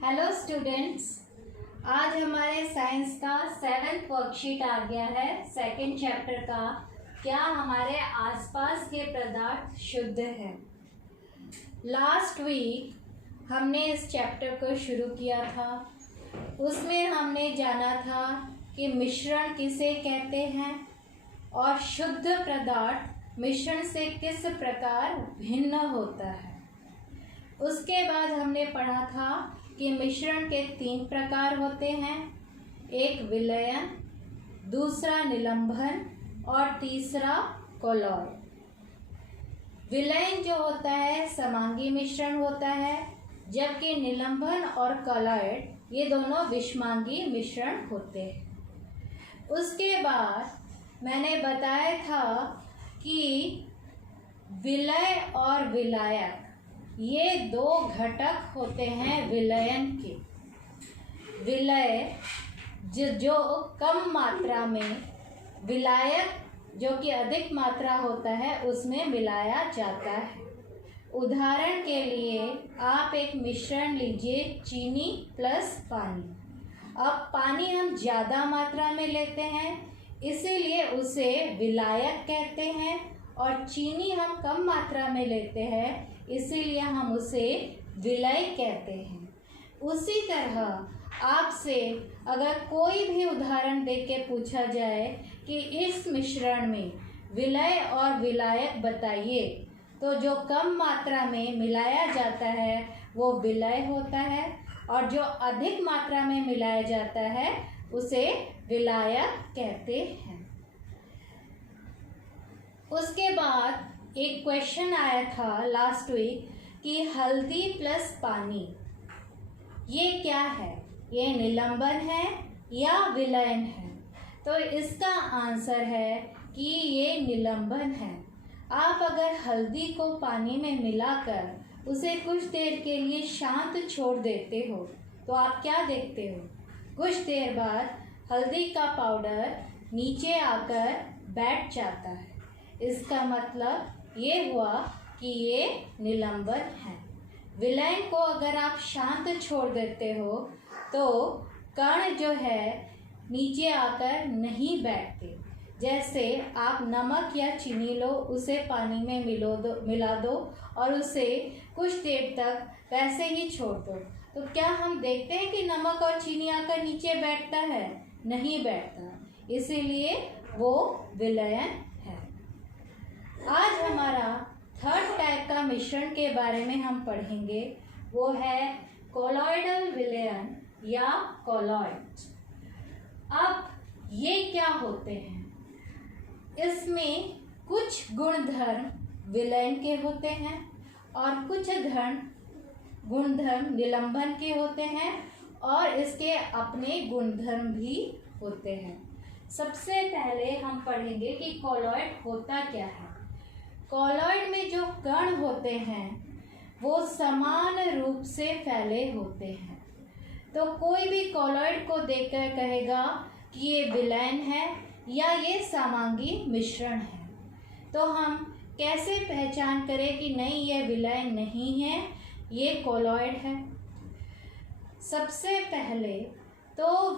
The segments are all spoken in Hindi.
हेलो स्टूडेंट्स, आज हमारे साइंस का 7th वर्कशीट आ गया है सेकंड चैप्टर का। क्या हमारे आसपास के पदार्थ शुद्ध हैं। लास्ट वीक हमने इस चैप्टर को शुरू किया था। उसमें हमने जाना था कि मिश्रण किसे कहते हैं और शुद्ध पदार्थ मिश्रण से किस प्रकार भिन्न होता है। उसके बाद हमने पढ़ा था कि मिश्रण के 3 प्रकार होते हैं, एक विलयन, दूसरा निलंबन और तीसरा कॉलॉयड। विलयन जो होता है समांगी मिश्रण होता है, जबकि निलंबन और कॉलॉयड ये दोनों विषमांगी मिश्रण होते हैं। उसके बाद मैंने बताया था कि विलय और विलायक ये 2 घटक होते हैं विलयन के। विलय जो कम मात्रा में, विलायक जो कि अधिक मात्रा होता है उसमें मिलाया जाता है। उदाहरण के लिए आप एक मिश्रण लीजिए, चीनी प्लस पानी। अब पानी हम ज़्यादा मात्रा में लेते हैं इसीलिए उसे विलायक कहते हैं, और चीनी हम कम मात्रा में लेते हैं इसीलिए हम उसे विलय कहते हैं। उसी तरह आपसे अगर कोई भी उदाहरण देख के पूछा जाए कि इस मिश्रण में विलय और विलायक बताइए, तो जो कम मात्रा में मिलाया जाता है वो विलय होता है, और जो अधिक मात्रा में मिलाया जाता है उसे विलायक कहते हैं। उसके बाद एक क्वेश्चन आया था लास्ट वीक कि हल्दी प्लस पानी ये क्या है, ये निलंबन है या विलयन है। तो इसका आंसर है कि ये निलंबन है। आप अगर हल्दी को पानी में मिलाकर उसे कुछ देर के लिए शांत छोड़ देते हो तो आप क्या देखते हो, कुछ देर बाद हल्दी का पाउडर नीचे आकर बैठ जाता है। इसका मतलब ये हुआ कि ये निलंबन है। विलयन को अगर आप शांत छोड़ देते हो तो कण जो है नीचे आकर नहीं बैठते। जैसे आप नमक या चीनी लो, उसे पानी में मिला दो और उसे कुछ देर तक वैसे ही छोड़ दो, तो क्या हम देखते हैं कि नमक और चीनी आकर नीचे बैठता है? नहीं बैठता, इसीलिए वो विलयन है। आज हमारा 3rd टाइप का मिश्रण के बारे में हम पढ़ेंगे, वो है कॉलॉयडल विलयन या कॉलॉयड। अब ये क्या होते हैं? इसमें कुछ गुणधर्म विलयन के होते हैं और कुछ गुणधर्म निलंबन के होते हैं, और इसके अपने गुणधर्म भी होते हैं। सबसे पहले हम पढ़ेंगे कि कॉलॉयड होता क्या है। कॉलॉयड में जो कण होते हैं वो समान रूप से फैले होते हैं। तो कोई भी कॉलॉयड को देखकर कहेगा कि ये विलयन है या ये समांगी मिश्रण है। तो हम कैसे पहचान करें कि नहीं ये विलयन नहीं है, ये कॉलॉयड है? सबसे पहले तो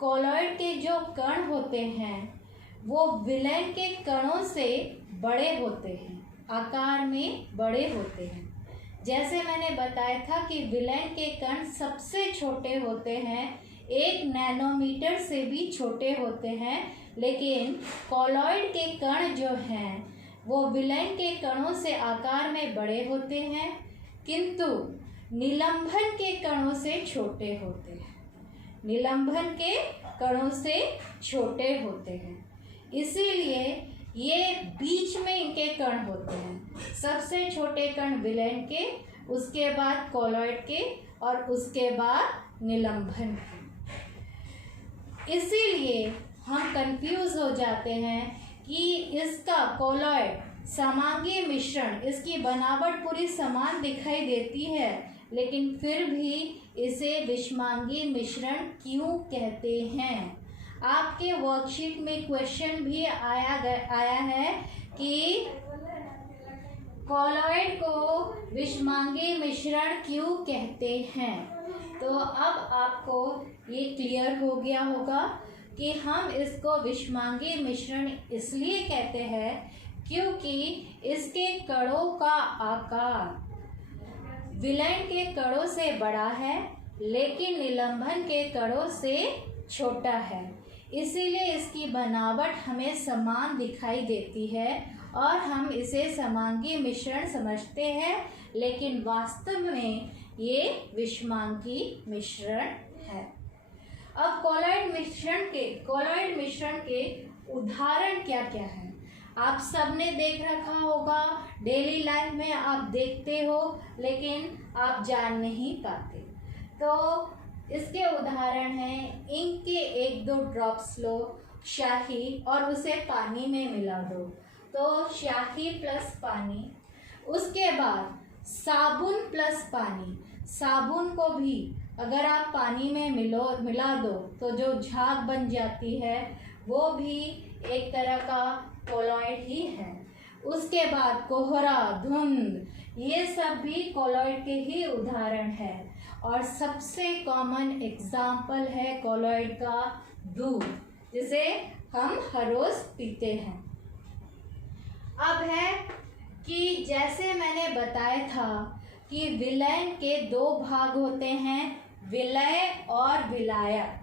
कॉलॉयड के जो कण होते हैं वो विलयन के कणों से बड़े होते हैं, आकार में बड़े होते हैं। जैसे मैंने बताया था कि विलयन के कण सबसे छोटे होते हैं, 1 नैनोमीटर से भी छोटे होते हैं, लेकिन कॉलॉयड के कण जो हैं वो विलयन के कणों से आकार में बड़े होते हैं, किंतु निलंबन के कणों से छोटे होते हैं। निलंबन के कणों से छोटे होते हैं, इसीलिए ये बीच में इनके कण होते हैं। सबसे छोटे कण विलयन के, उसके बाद कॉलॉयड के और उसके बाद निलंबन के। इसीलिए हम कंफ्यूज हो जाते हैं कि इसका कॉलॉयड समांगी मिश्रण, इसकी बनावट पूरी समान दिखाई देती है, लेकिन फिर भी इसे विषमांगी मिश्रण क्यों कहते हैं। आपके वर्कशीट में क्वेश्चन भी आया है कि कॉलॉयड को विषमांगी मिश्रण क्यों कहते हैं। तो अब आपको ये क्लियर हो गया होगा कि हम इसको विषमांगी मिश्रण इसलिए कहते हैं क्योंकि इसके कणों का आकार विलयन के कणों से बड़ा है लेकिन निलंबन के कणों से छोटा है। इसीलिए इसकी बनावट हमें समान दिखाई देती है और हम इसे समांगी मिश्रण समझते हैं, लेकिन वास्तव में ये विषमांगी मिश्रण है। अब कॉलॉइड मिश्रण के उदाहरण क्या क्या हैं? आप सबने देख रखा होगा, डेली लाइफ में आप देखते हो लेकिन आप जान नहीं पाते। तो इसके उदाहरण हैं, इंक के 1-2 ड्रॉप्स लो स्याही और उसे पानी में मिला दो, तो स्याही प्लस पानी। उसके बाद साबुन प्लस पानी, साबुन को भी अगर आप पानी में मिला दो तो जो झाग बन जाती है वो भी एक तरह का कॉलॉइड ही है। उसके बाद कोहरा, धुंध, ये सब भी कॉलॉइड के ही उदाहरण है। और सबसे कॉमन एग्जाम्पल है कॉलॉइड का दूध, जिसे हम हर रोज पीते हैं। अब है कि जैसे मैंने बताया था कि विलयन के 2 भाग होते हैं, विलय और विलायक,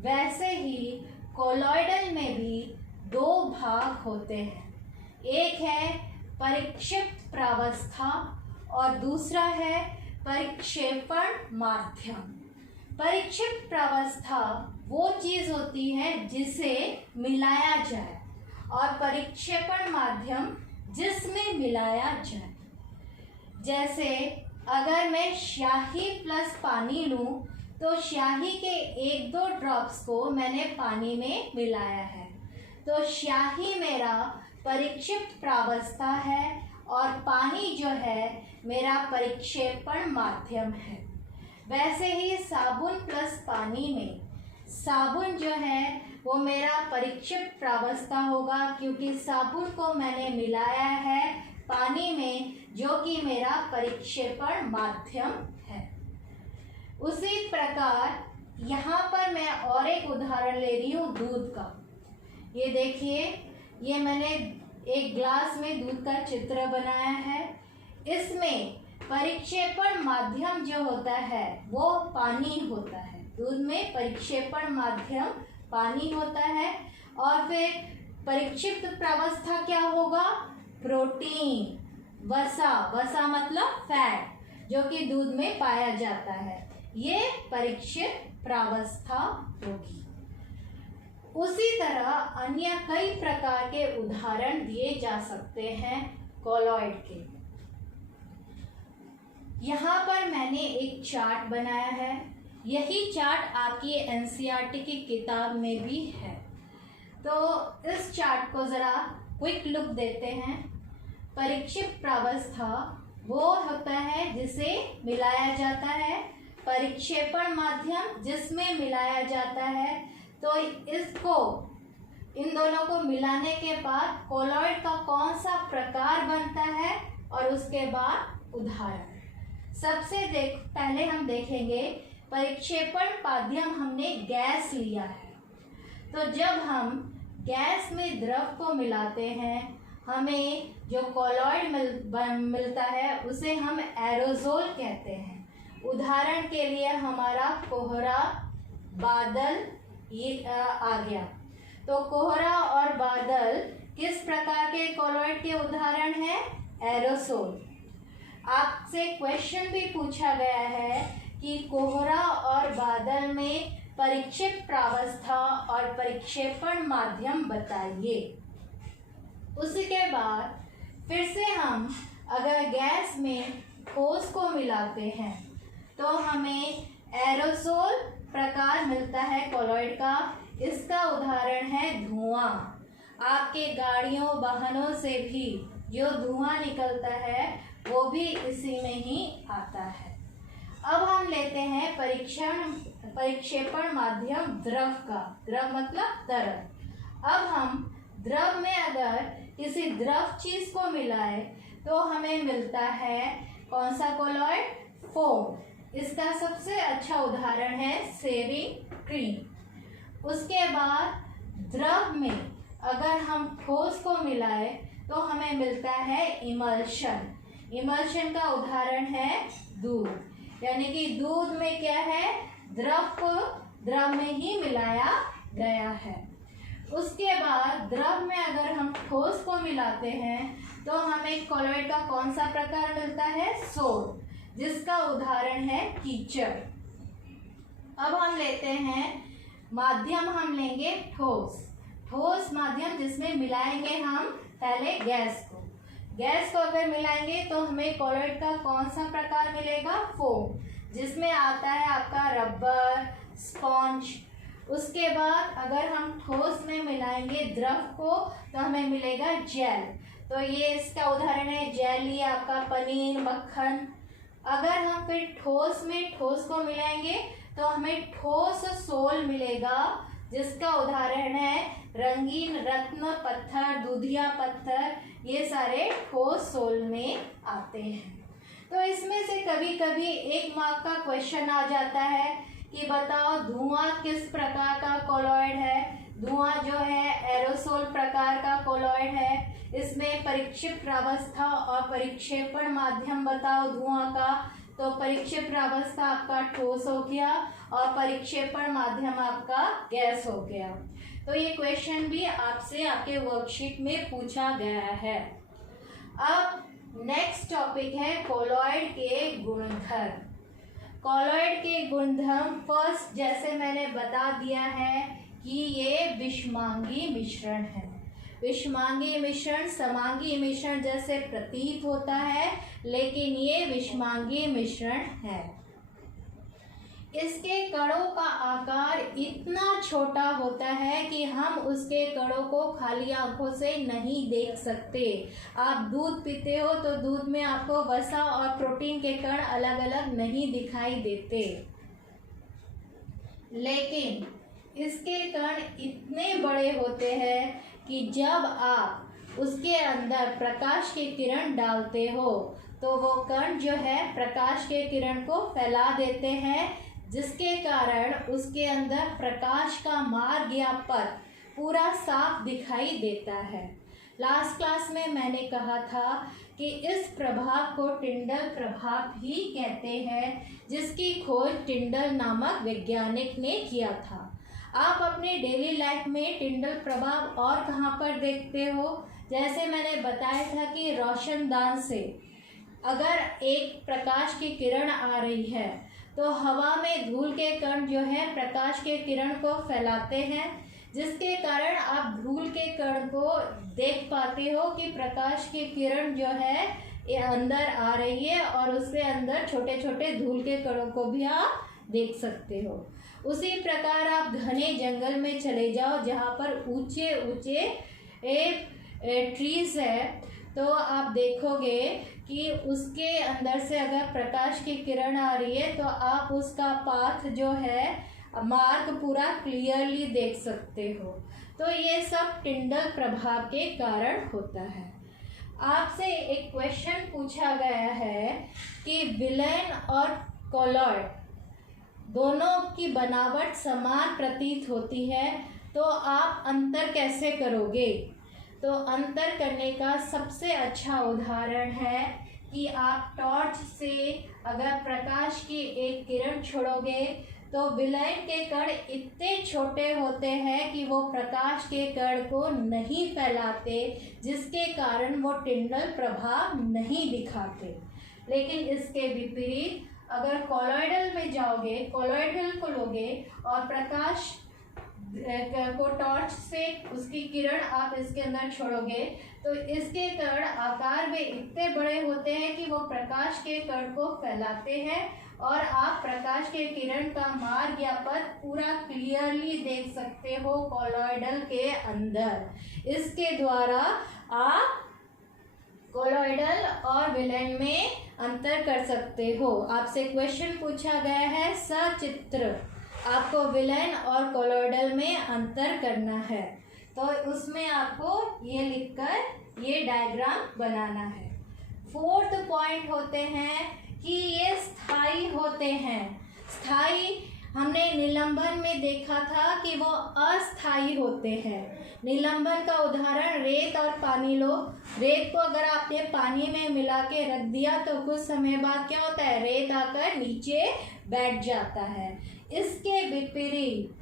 वैसे ही कॉलॉइडल में भी 2 भाग होते हैं। एक है परिक्षिप्त प्रावस्था और दूसरा है परिक्षेपण माध्यम। परिक्षिप्त प्रावस्था वो चीज होती है जिसे मिलाया जाए और परिक्षेपण माध्यम जिसमें मिलाया जाए। जैसे अगर मैं स्याही प्लस पानी लूं तो स्याही के 1-2 ड्रॉप्स को मैंने पानी में मिलाया है, तो स्याही मेरा परिक्षिप्त प्रावस्था है और पानी जो है मेरा परिक्षेपण माध्यम है। वैसे ही साबुन प्लस पानी में साबुन जो है वो मेरा परिक्षिप्त प्रावस्था होगा, क्योंकि साबुन को मैंने मिलाया है पानी में, जो कि मेरा परिक्षेपण माध्यम है। उसी प्रकार यहाँ पर मैं और एक उदाहरण ले रही हूँ दूध का। ये देखिए, ये मैंने एक ग्लास में दूध का चित्र बनाया है। इसमें परिक्षेपण माध्यम जो होता है वो पानी होता है। दूध में परिक्षेपण माध्यम पानी होता है और फिर परिक्षिप्त प्रावस्था क्या होगा? प्रोटीन, वसा मतलब फैट, जो कि दूध में पाया जाता है, ये परिक्षिप्त प्रावस्था होगी। उसी तरह अन्य कई प्रकार के उदाहरण दिए जा सकते हैं कॉलॉइड के। यहाँ पर मैंने एक चार्ट बनाया है, यही चार्ट आपकी एनसीईआरटी की किताब में भी है। तो इस चार्ट को ज़रा क्विक लुक देते हैं। परिक्षिप्त प्रावस्था वो होता है जिसे मिलाया जाता है, परिक्षेपण माध्यम जिसमें मिलाया जाता है। तो इसको, इन दोनों को मिलाने के बाद कॉलॉइड का कौन सा प्रकार बनता है और उसके बाद उदाहरण। पहले हम देखेंगे परिक्षेपण माध्यम, हमने गैस लिया है। तो जब हम गैस में द्रव को मिलाते हैं, हमें जो कॉलॉइड मिलता है उसे हम एरोसोल कहते हैं। उदाहरण के लिए हमारा कोहरा, बादल ये आ गया। तो कोहरा और बादल किस प्रकार के कॉलॉइड के उदाहरण हैं? एरोसोल। आपसे क्वेश्चन भी पूछा गया है कि कोहरा और बादल में परिक्षिप्त प्रावस्था और परिक्षेपण माध्यम बताइए। उसके बाद फिर से हम अगर गैस में ठोस को मिलाते हैं तो हमें एरोसोल प्रकार मिलता है कॉलॉइड का। इसका उदाहरण है धुआं। आपके गाड़ियों वाहनों से भी जो धुआं निकलता है वो भी इसी में ही आता है। अब हम लेते हैं परिक्षेपण माध्यम द्रव का। द्रव मतलब तरल। अब हम द्रव में अगर किसी द्रव चीज को मिलाए तो हमें मिलता है कौन सा कॉलॉइड? फोम। इसका सबसे अच्छा उदाहरण है शेविंग क्रीम। उसके बाद द्रव में अगर हम ठोस को मिलाए तो हमें मिलता है इमल्शन। इमल्शन का उदाहरण है दूध, यानी कि दूध में क्या है, द्रव को द्रव में ही मिलाया गया है। उसके बाद द्रव में अगर हम ठोस को मिलाते हैं तो हमें कॉलॉइड का कौन सा प्रकार मिलता है, सोड, जिसका उदाहरण है कीचड़। अब हम लेते हैं माध्यम, हम लेंगे ठोस माध्यम, जिसमें मिलाएंगे हम पहले गैस को। गैस को अगर मिलाएंगे तो हमें कॉलॉइड का कौन सा प्रकार मिलेगा, फोम, जिसमें आता है आपका रबर, स्पॉन्ज। उसके बाद अगर हम ठोस में मिलाएंगे द्रव को तो हमें मिलेगा जेल। तो ये इसका उदाहरण है जेल, ये आपका पनीर, मक्खन। अगर हम फिर ठोस में ठोस को मिलाएंगे तो हमें ठोस सोल मिलेगा, जिसका उदाहरण है रंगीन रत्न पत्थर, दूधिया पत्थर, ये सारे ठोस सोल में आते हैं। तो इसमें से कभी कभी एक मार्क का क्वेश्चन आ जाता है कि बताओ धुआं किस प्रकार का कॉलॉइड है। धुआं जो है एरोसोल प्रकार का कॉलॉइड है। इसमें परिक्षेप्य अवस्था और परिक्षेपण माध्यम बताओ धुआं का। तो परिक्षेप्य अवस्था आपका ठोस हो गया और परिक्षेपण माध्यम आपका गैस हो गया। तो ये क्वेश्चन भी आपसे आपके वर्कशीट में पूछा गया है। अब नेक्स्ट टॉपिक है कॉलॉइड के गुणधर्म। कॉलॉइड के गुणधर्म फर्स्ट, जैसे मैंने बता दिया है कि ये विषमांगी मिश्रण है। विषमांगी मिश्रण समांगी मिश्रण जैसे प्रतीत होता है, लेकिन ये विषमांगी मिश्रण है। इसके कणों का आकार इतना छोटा होता है कि हम उसके कणों को खाली आंखों से नहीं देख सकते। आप दूध पीते हो तो दूध में आपको वसा और प्रोटीन के कण अलग अलग नहीं दिखाई देते, लेकिन इसके कण इतने बड़े होते हैं कि जब आप उसके अंदर प्रकाश की किरण डालते हो तो वो कण जो है प्रकाश के किरण को फैला देते हैं, जिसके कारण उसके अंदर प्रकाश का मार्ग या पथ पूरा साफ दिखाई देता है। लास्ट क्लास में मैंने कहा था कि इस प्रभाव को टिंडल प्रभाव ही कहते हैं, जिसकी खोज टिंडल नामक वैज्ञानिक ने किया था। आप अपने डेली लाइफ में टिंडल प्रभाव और कहाँ पर देखते हो, जैसे मैंने बताया था कि रोशनदान से अगर एक प्रकाश की किरण आ रही है तो हवा में धूल के कण जो है प्रकाश के किरण को फैलाते हैं, जिसके कारण आप धूल के कण को देख पाते हो कि प्रकाश की किरण जो है ये अंदर आ रही है, और उसके अंदर छोटे छोटे धूल के कणों को भी आप देख सकते हो। उसी प्रकार आप घने जंगल में चले जाओ जहाँ पर ऊंचे ऊंचे ट्रीज है, तो आप देखोगे कि उसके अंदर से अगर प्रकाश की किरण आ रही है तो आप उसका पाथ जो है मार्ग पूरा क्लियरली देख सकते हो। तो ये सब टिंडल प्रभाव के कारण होता है। आपसे एक क्वेश्चन पूछा गया है कि विलेन और कॉलॉइड दोनों की बनावट समान प्रतीत होती है, तो आप अंतर कैसे करोगे? तो अंतर करने का सबसे अच्छा उदाहरण है कि आप टॉर्च से अगर प्रकाश की एक किरण छोड़ोगे तो विलयन के कण इतने छोटे होते हैं कि वो प्रकाश के कण को नहीं फैलाते, जिसके कारण वो टिंडल प्रभाव नहीं दिखाते। लेकिन इसके विपरीत अगर कॉलॉइडल में जाओगे, कॉलॉइडल को लोगे और प्रकाश को टॉर्च से उसकी किरण आप इसके अंदर छोड़ोगे तो इसके कण आकार में इतने बड़े होते हैं कि वो प्रकाश के कण को फैलाते हैं और आप प्रकाश के किरण का मार्ग या पथ पूरा क्लियरली देख सकते हो कॉलॉइडल के अंदर। इसके द्वारा आप कॉलॉइडल और विलेन में अंतर कर सकते हो। आपसे क्वेश्चन पूछा गया है सचित्र, आपको विलेन और कॉलॉइडल में अंतर करना है, तो उसमें आपको ये लिखकर ये डायग्राम बनाना है। फोर्थ पॉइंट होते हैं कि ये स्थायी होते हैं। स्थायी हमने निलंबन में देखा था कि वो अस्थायी होते हैं। निलंबन का उदाहरण रेत और पानी लो। रेत को अगर आपने पानी में मिला के रख दिया तो कुछ समय बाद क्या होता है, रेत आकर नीचे बैठ जाता है। इसके विपरीत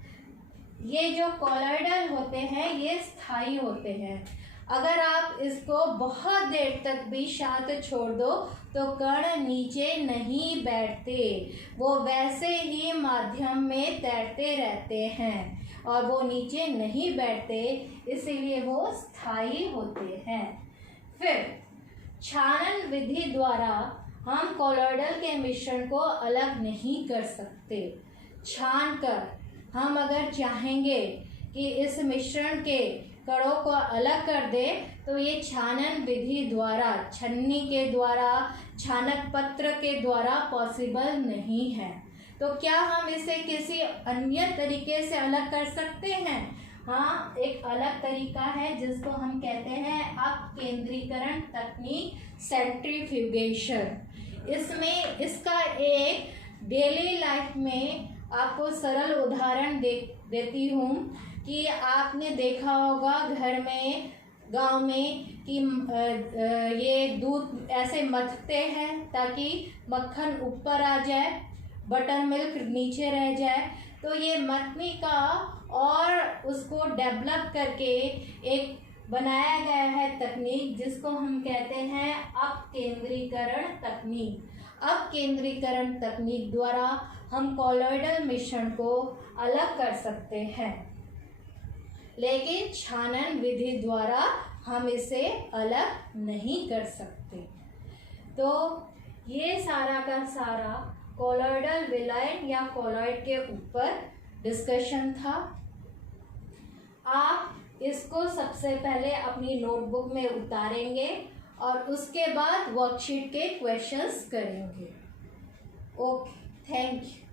ये जो कॉलॉइडल होते हैं ये स्थायी होते हैं। अगर आप इसको बहुत देर तक भी शांत छोड़ दो तो कण नीचे नहीं बैठते, वो वैसे ही माध्यम में तैरते रहते हैं और वो नीचे नहीं बैठते, इसीलिए वो स्थायी होते हैं। फिर छानन विधि द्वारा हम कॉलॉइडल के मिश्रण को अलग नहीं कर सकते। छान कर हम अगर चाहेंगे कि इस मिश्रण के कणों को अलग कर दे तो ये छानन विधि द्वारा, छन्नी के द्वारा, छानक पत्र के द्वारा पॉसिबल नहीं है। तो क्या हम इसे किसी अन्य तरीके से अलग कर सकते हैं? हाँ, एक अलग तरीका है जिसको हम कहते हैं अपकेंद्रीकरण तकनीक, सेंट्रीफ्यूगेशन। इसमें इसका एक डेली लाइफ में आपको सरल उदाहरण देती हूँ कि आपने देखा होगा घर में, गांव में कि ये दूध ऐसे मथते हैं ताकि मक्खन ऊपर आ जाए, बटर मिल्क नीचे रह जाए। तो ये मथनी का और उसको डेवलप करके एक बनाया गया है तकनीक जिसको हम कहते हैं अपकेंद्रीकरण तकनीक। अपकेंद्रीकरण तकनीक द्वारा हम कॉलॉइडल मिश्रण को अलग कर सकते हैं, लेकिन छानन विधि द्वारा हम इसे अलग नहीं कर सकते। तो ये सारा का सारा कॉलॉइडल विलयन या कॉलॉइड के ऊपर डिस्कशन था। आप इसको सबसे पहले अपनी नोटबुक में उतारेंगे और उसके बाद वर्कशीट के क्वेश्चंस करेंगे। Okay, thank you.